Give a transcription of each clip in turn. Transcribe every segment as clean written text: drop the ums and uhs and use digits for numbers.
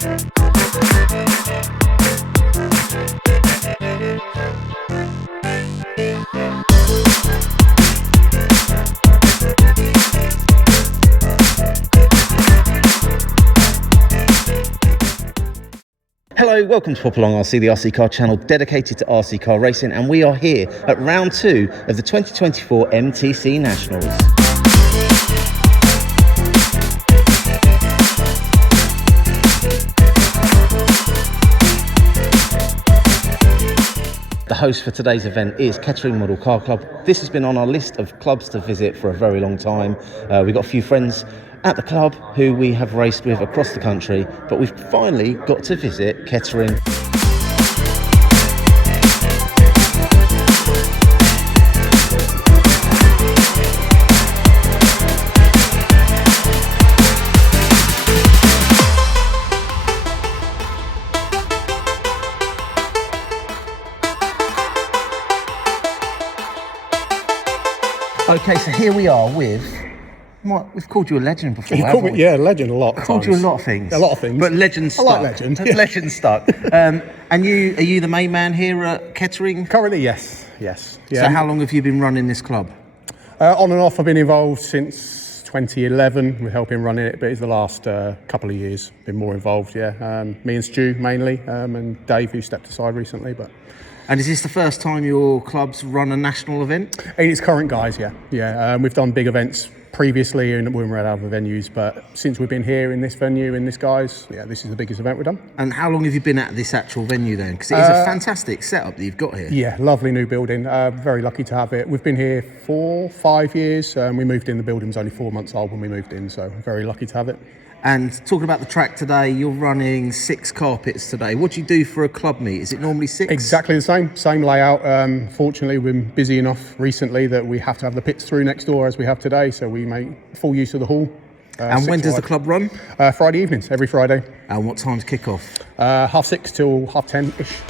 Hello, welcome to Pop Along RC, the RC car channel dedicated to RC car racing, and we are here at round 2 of the 2024 MTC Nationals. The host for today's event is Kettering Model Car Club. This has been on our list of clubs to visit for a very long time. We've got a few friends at the club who we have raced with across the country, but we've finally got to visit Kettering. Okay, so here we are with... We've called you a legend before. You called me, yeah, legend a lot. Called you a lot of things. A lot of things. But legend stuck. I like legend. Yeah. Legend stuck. And are you the main man here at Kettering? Currently, yes. Yeah. So how long have you been running this club? On and off, I've been involved since 2011 with helping running it, but it's the last couple of years been more involved. Yeah, me and Stu mainly, and Dave, who stepped aside recently, but. And is this the first time your club's run a national event? In its current guise, yeah. We've done big events previously and when we're at other venues, but since we've been here in this venue, in this guise, yeah, this is the biggest event we've done. And how long have you been at this actual venue then? Because it is a fantastic setup that you've got here. Yeah, lovely new building. Very lucky to have it. We've been here 4-5 years. We moved in, the building was only 4 months old when we moved in, so very lucky to have it. And talking about the track today, you're running 6 carpets today. What do you do for a club meet? Is it normally 6? Exactly the same layout. Fortunately, we've been busy enough recently that we have to have the pits through next door as we have today, so we make full use of the hall. And when does the club run? Friday evenings, every Friday. And what time's kick-off? 6:30 till 10:30-ish.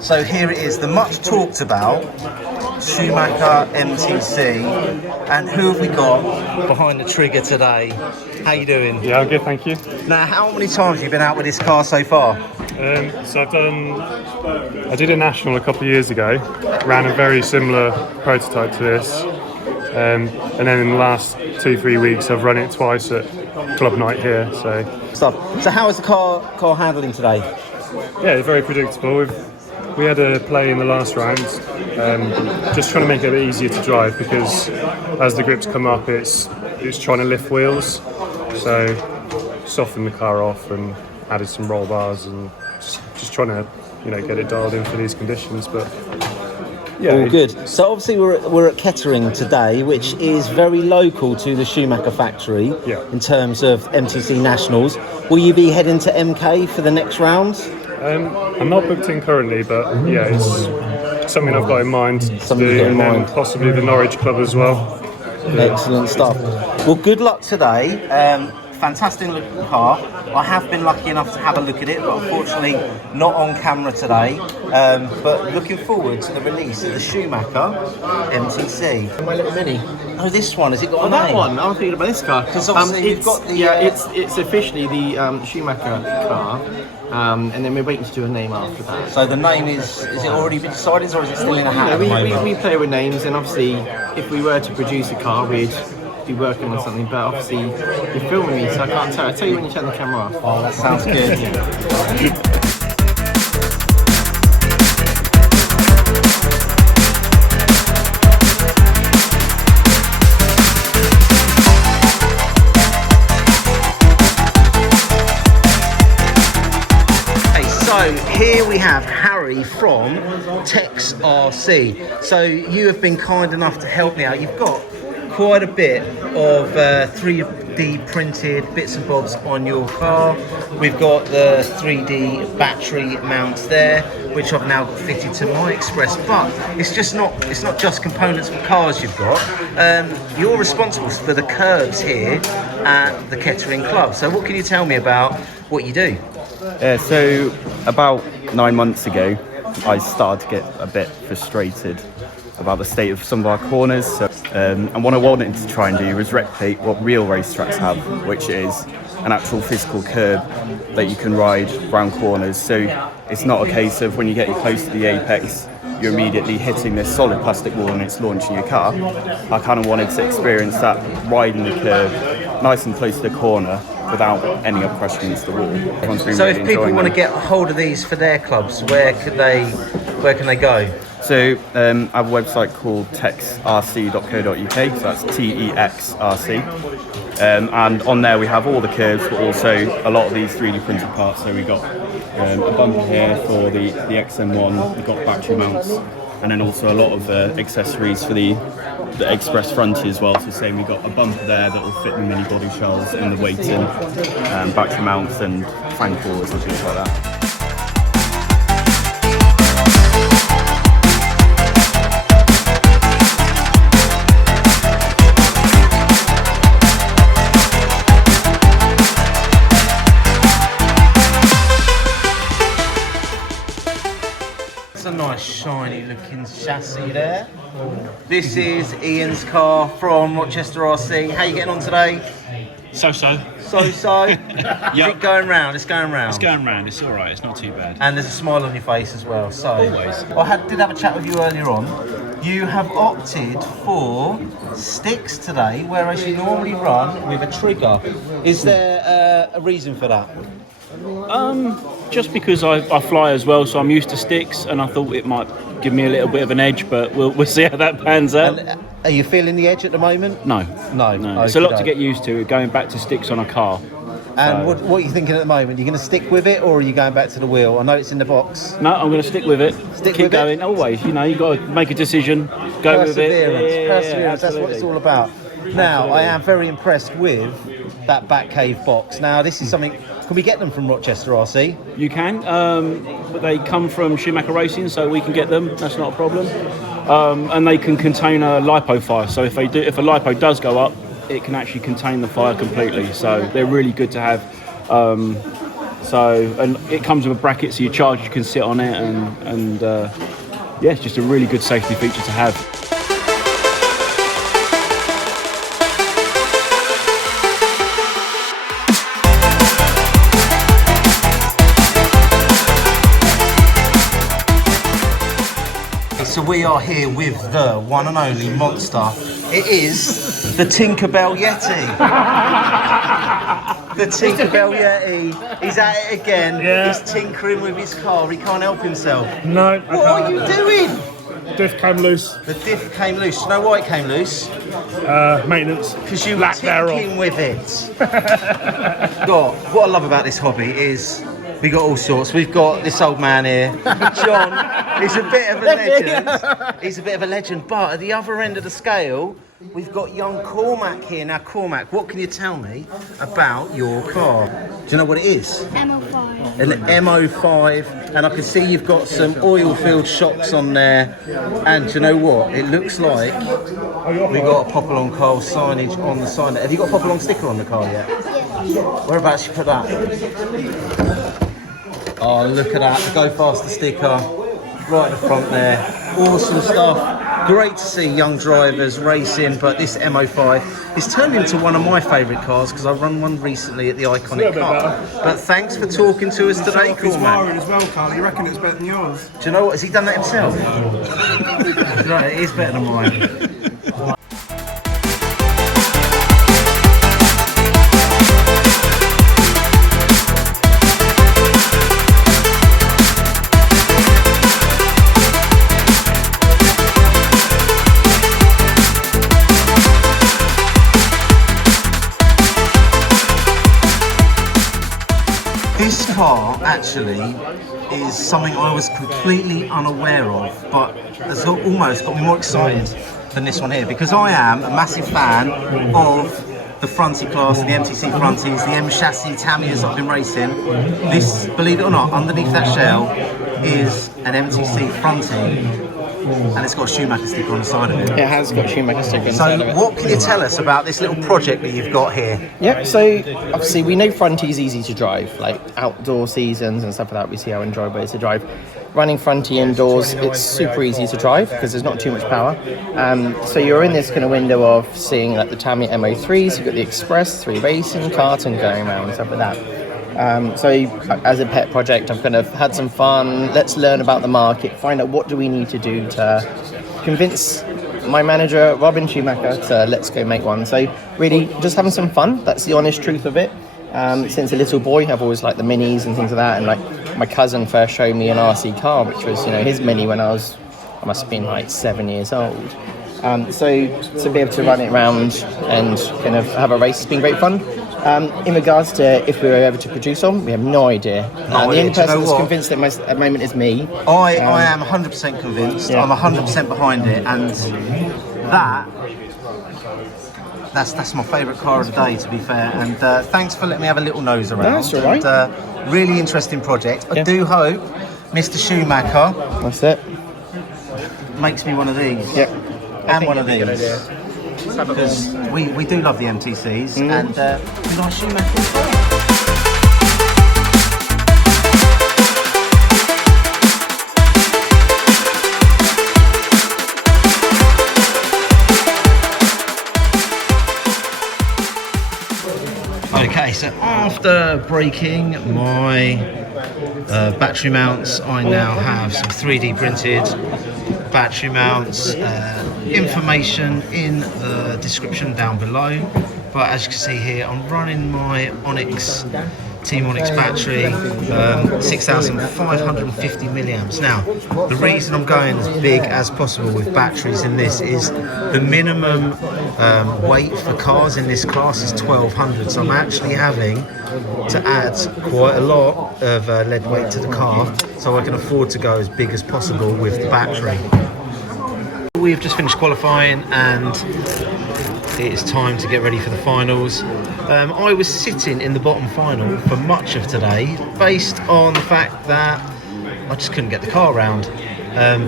So here it is, the much talked about Schumacher MTC, and who have we got behind the trigger today? How you doing? Yeah, I'm good, thank you. Now, how many times have you been out with this car so far? So I did a national a couple of years ago, ran a very similar prototype to this, and then in the last 2-3 weeks I've run it twice at club night here. So how is the car handling today? Yeah, very predictable. We had a play in the last round, just trying to make it a bit easier to drive, because as the grips come up, it's trying to lift wheels. So soften the car off and added some roll bars and just trying to get it dialed in for these conditions. But yeah, all good. So obviously we're at Kettering today, which is very local to the Schumacher factory. Yeah. In terms of MTC Nationals. Will you be heading to MK for the next round? I'm not booked in currently, but yeah, it's something I've got in mind to do, and then possibly the Norwich club as well. Excellent stuff. Well, good luck today. Fantastic looking car. I have been lucky enough to have a look at it, but unfortunately not on camera today. But looking forward to the release of the Schumacher MTC. My little Mini. Oh, this one, has it got a name? That one, I was thinking about this car. Because obviously you've got the... it's officially the Schumacher car. And then we're waiting to do a name after that. So the name is it already been decided, or is it still in a hat? We play with names, and obviously if we were to produce a car, we'd be working on something, but obviously you're filming me, so I can't tell. I'll tell you when you turn the camera off. Oh, that sounds good. So here we have Harry from Tex RC. So you have been kind enough to help me out. You've got quite a bit of 3D printed bits and bobs on your car. We've got the 3D battery mounts there, which I've now got fitted to my Express. But it's not just components for cars you've got. You're responsible for the curbs here at the Kettering Club. So what can you tell me about what you do? So about 9 months ago, I started to get a bit frustrated about the state of some of our corners. And what I wanted to try and do was replicate what real racetracks have, which is an actual physical curb that you can ride round corners. So it's not a case of when you get close to the apex, you're immediately hitting this solid plastic wall and it's launching your car. I kind of wanted to experience that riding the curb nice and close to the corner without any uppressure against the wall. So if people want to get hold of these for their clubs, where can they go? So I have a website called texrc.co.uk, so that's TEX RC. And on there we have all the curves, but also a lot of these 3D printed parts. So we got a bumper here for the XM1, we've got battery mounts, and then also a lot of accessories for the Express front as well. So say we've got a bumper there that will fit the mini body shells and the weighting, battery mounts and fan cores and things like that. A nice shiny looking chassis there. This is Ian's car from Rochester RC. How are you getting on today? So-so. So-so? Is Yep. it going round? It's going round. It's going round, it's alright, it's not too bad. And there's a smile on your face as well. So Always. I did have a chat with you earlier on. You have opted for sticks today, whereas you normally run with a trigger. Is there a reason for that? Just because I fly as well, so I'm used to sticks, and I thought it might give me a little bit of an edge, but we'll see how that pans out. And are you feeling the edge at the moment? No. No. It's a lot to Okey-doke. get used to, going back to sticks on a car. And what are you thinking at the moment? Are you going to stick with it, or are you going back to the wheel? I know it's in the box. No, I'm going to stick with it. Keep with going, it? always. You got to make a decision, go with it. Perseverance, that's what it's all about. Now, I am very impressed with that Batcave box. Now, this is something, can we get them from Rochester RC? You can, but they come from Schumacher Racing, so we can get them. That's not a problem. And they can contain a lipo fire. So if a lipo does go up, it can actually contain the fire completely. So they're really good to have. And it comes with a bracket, so your charger can sit on it, and yeah, it's just a really good safety feature to have. So we are here with the one and only monster. It is the Tinkerbell Yeti. The Tinkerbell Yeti. He's at it again. Yeah. He's tinkering with his car. He can't help himself. No. What are you doing? Diff came loose. The diff came loose. You know why it came loose? Maintenance. Because you were Lack thereof. tinking with it. God, what I love about this hobby is we got all sorts. We've got this old man here, John. He's a bit of a legend. He's a bit of a legend. But at the other end of the scale, we've got young Cormac here. Now, Cormac, what can you tell me about your car? Do you know what it is? MO5. An MO5, and I can see you've got some oil-filled shocks on there. And do you know what? It looks like we got a Popalong Coal signage on the side. Have you got a Popalong sticker on the car yet? Yeah. Whereabouts you put that? Oh, look at that, the Go Faster sticker right at the front there. Awesome stuff. Great to see young drivers racing, but this MO5 is turned into one of my favourite cars because I run one recently at the Iconic Cup. But thanks for talking to us today, Cormac. as well, Carl. You reckon it's better than yours? Do you know what? Has he done that himself? Right, it is better than mine. This car actually is something I was completely unaware of, but has almost got me more excited than this one here because I am a massive fan of the fronty class, the MTC fronties, the M chassis Tamiya's I've been racing. This, believe it or not, underneath that shell is an MTC fronty, and it's got a Schumacher sticker on the side of it. It has got Schumacher sticker on the side of So it. what can you tell us about this little project that you've got here? Yep, so obviously we know fronty's easy to drive, like outdoor seasons and stuff like that, we see how enjoyable it is to drive. Running fronty indoors, it's super easy to drive because there's not too much power. So you're in this kind of window of seeing like the Tamiya MO3s, you've got the Express 3 racing, karting going around and stuff like that. So as a pet project, I've kind of had some fun. Let's learn about the market, find out what do we need to do to convince my manager, Robin Schumacher, to let's go make one. So really just having some fun. That's the honest truth of it. Since a little boy, I've always liked the minis and things like that. And like my cousin first showed me an RC car, which was, you know, his mini when I must have been like 7 years old. So to be able to run it around and kind of have a race has been great fun. In regards to if we were able to produce one, we have no idea. The only person that's convinced at the moment is me. I am 100% convinced. Yeah. I'm 100% behind it, and that's my favourite car of the day, to be fair. And thanks for letting me have a little nose around. That's all right. And, really interesting project. I do hope Mr. Schumacher makes me one of these. Yep. And one of these. Because we do love the MTCs, and we like Schumacher as well. Okay, so after breaking my battery mounts, I now have some 3D printed battery mounts. Information in the description down below, but as you can see here, I'm running my Team Onyx battery, 6,550 milliamps. Now, the reason I'm going as big as possible with batteries in this is the minimum weight for cars in this class is 1,200, so I'm actually having to add quite a lot of lead weight to the car, so I can afford to go as big as possible with the battery. We've just finished qualifying and it is time to get ready for the finals. I was sitting in the bottom final for much of today based on the fact that I just couldn't get the car round.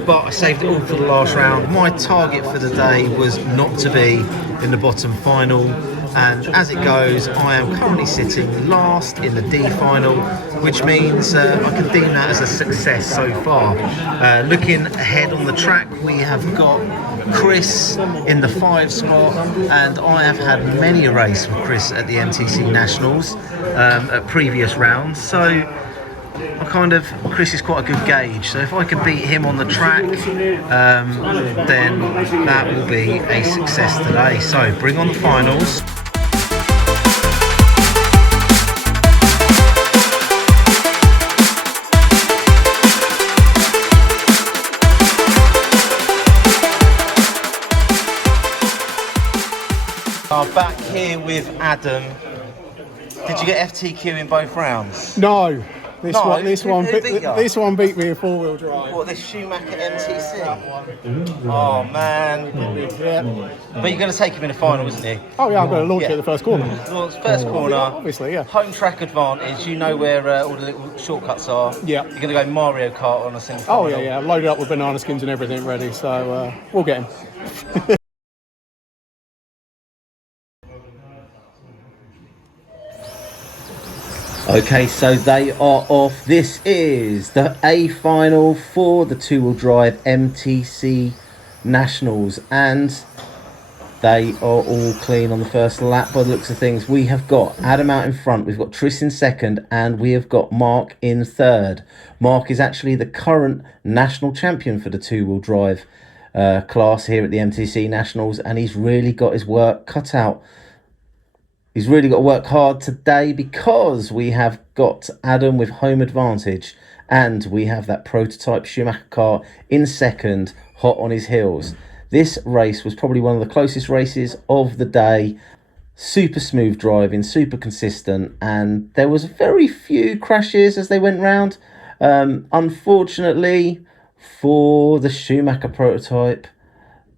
But I saved it all for the last round. My target for the day was not to be in the bottom final, and as it goes, I am currently sitting last in the D final, which means I can deem that as a success so far. Looking ahead on the track, we have got Chris in the 5 spot, and I have had many a race with Chris at the MTC Nationals at previous rounds, so Chris is quite a good gauge, so if I can beat him on the track, then that will be a success today. So bring on the finals. I'm back here with Adam. Did you get FTQ in both rounds? No. This No, this one beat me in 4-wheel drive. What, this Schumacher MTC? Oh man. Yeah. But you're going to take him in the final, isn't you? Oh yeah, I'm going to launch it at the first corner. Well, it's first corner. Obviously, yeah. Home track advantage. You know where all the little shortcuts are. Yeah. You're going to go Mario Kart on a single. Oh yeah. Loaded up with banana skins and everything ready, so we'll get him. Okay, so they are off. This is the A final for the 2-wheel drive MTC Nationals, and they are all clean on the first lap by the looks of things. We have got Adam out in front, we've got Tris in second, and we have got Mark in third. Mark is actually the current national champion for the 2-wheel drive class here at the MTC Nationals, and he's really got his work cut out. He's really got to work hard today because we have got Adam with home advantage, and we have that prototype Schumacher car in second, hot on his heels. This race was probably one of the closest races of the day. Super smooth driving, super consistent, and there was very few crashes as they went round. Unfortunately for the Schumacher prototype,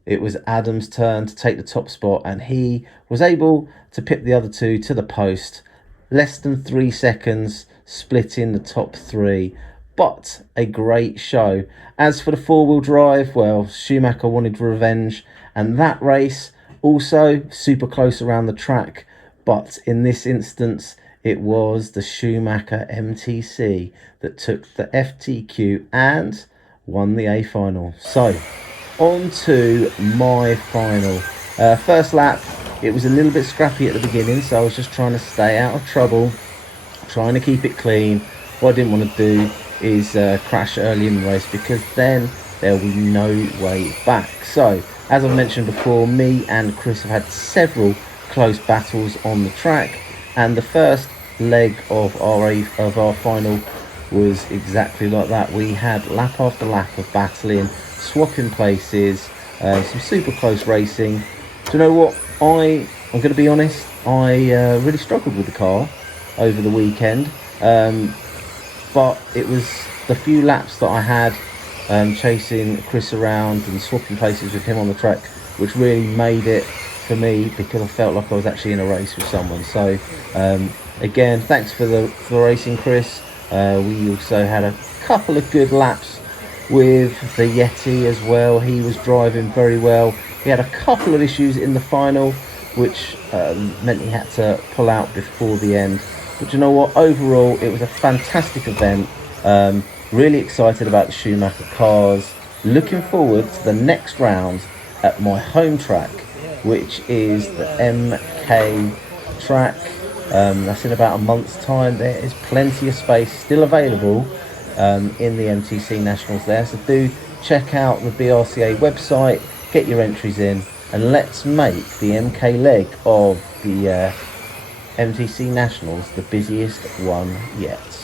it was Adam's turn to take the top spot, and he was able to pip the other two to the post. Less than 3 seconds, splitting the top 3, but a great show. As for the 4-wheel drive, well, Schumacher wanted revenge, and that race also super close around the track, but in this instance it was the Schumacher MTC that took the FTQ and won the A final. So on to my final. First lap, it was a little bit scrappy at the beginning, so I was just trying to stay out of trouble, trying to keep it clean. What I didn't want to do is crash early in the race, because then there will be no way back. So as I've mentioned before, me and Chris have had several close battles on the track, and the first leg of our final was exactly like that. We had lap after lap of battling, swapping places, some super close racing. Do you know what? I'm going to be honest, I really struggled with the car over the weekend, but it was the few laps that I had chasing Chris around and swapping places with him on the track which really made it for me, because I felt like I was actually in a race with someone. So again, thanks for the racing, Chris. We also had a couple of good laps with the Yeti as well. He was driving very well. He had a couple of issues in the final, which meant he had to pull out before the end. But you know what? Overall, it was a fantastic event. Really excited about the Schumacher cars. Looking forward to the next round at my home track, which is the MK track. That's in about a month's time. There is plenty of space still available in the MTC Nationals there, so do check out the BRCA website, get your entries in, and let's make the MK leg of the MTC Nationals the busiest one yet.